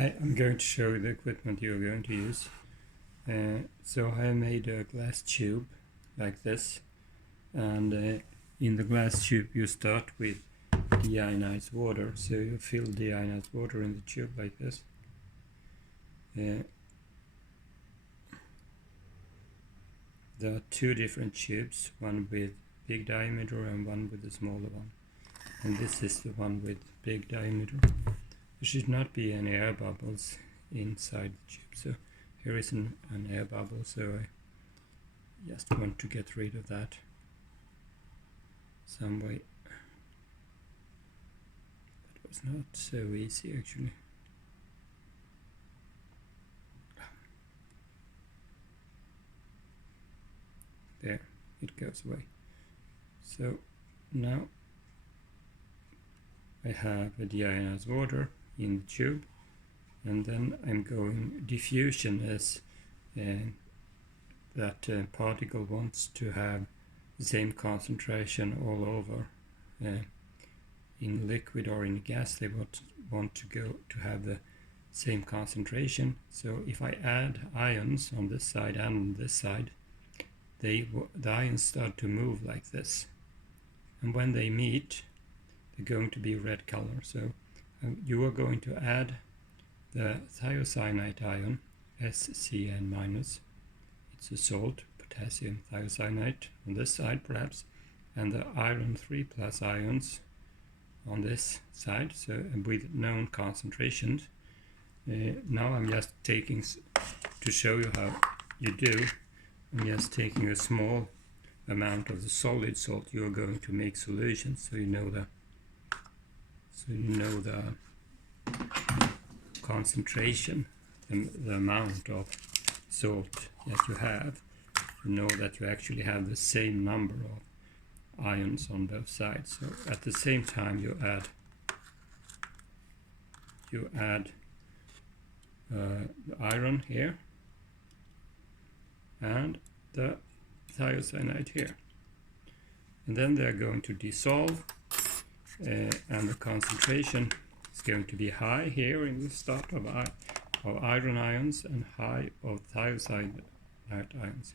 Hi, I'm going to show you the equipment you're going to use. So I made a glass tube like this, and in the glass tube you start with deionized water. So you fill deionized water in the tube like this. There are two different tubes, one with big diameter and one with a smaller one. And this is the one with big diameter. There should not be any air bubbles inside the tube. So here is an air bubble, so I just want to get rid of that some way. That was not so easy actually. There, it goes away. So now I have a deionized water in the tube, and then I'm going diffusion as that particle wants to have the same concentration all over. In liquid or in gas they want to have the same concentration. So if I add ions on this side and on this side, the ions start to move like this, and when they meet they're going to be red color. So you are going to add the thiocyanate ion, SCN-, it's a salt, potassium thiocyanate on this side perhaps, and the iron 3+ ions on this side, so with known concentrations. Now I'm just taking, to show you how you do, I'm just taking a small amount of the solid salt you are going to make solutions, so you know the concentration, the amount of salt that you have. You know that you actually have the same number of ions on both sides. So at the same time you add the iron here and the thiocyanate here, and then they're going to dissolve, and the concentration is going to be high here in the start of iron ions and high of thiocyanate ions,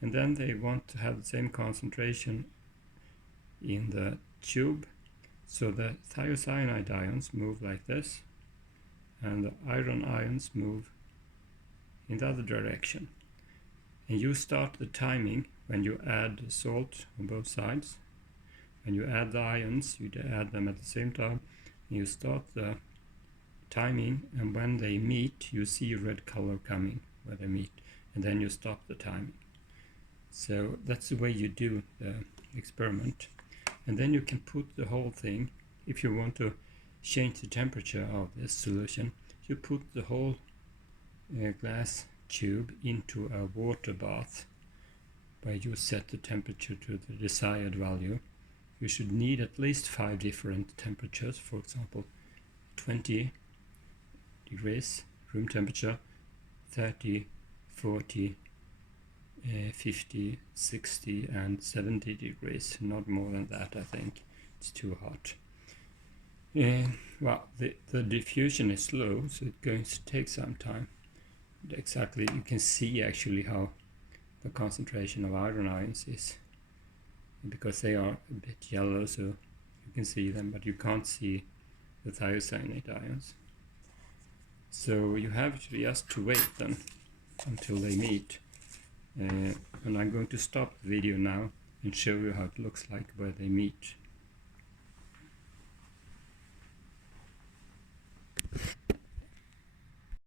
and then they want to have the same concentration in the tube. So the thiocyanate ions move like this, and the iron ions move in the other direction. And you start the timing when you add the salt on both sides. When you add the ions, you add them at the same time. You start the timing, and when they meet, you see red color coming where they meet, and then you stop the timing. So that's the way you do the experiment. And then you can put the whole thing, if you want to change the temperature of this solution, you put the whole glass tube into a water bath where you set the temperature to the desired value. You should need at least 5 different temperatures, for example 20 degrees room temperature, 30, 40, 50, 60 and 70 degrees, not more than that. I think it's too hot. Well, the diffusion is slow, so it's going to take some time. Exactly, you can see actually how the concentration of iron ions is, because they are a bit yellow, so you can see them, but you can't see the thiocyanate ions. So you have just to wait then until they meet. And I'm going to stop the video now and show you how it looks like where they meet.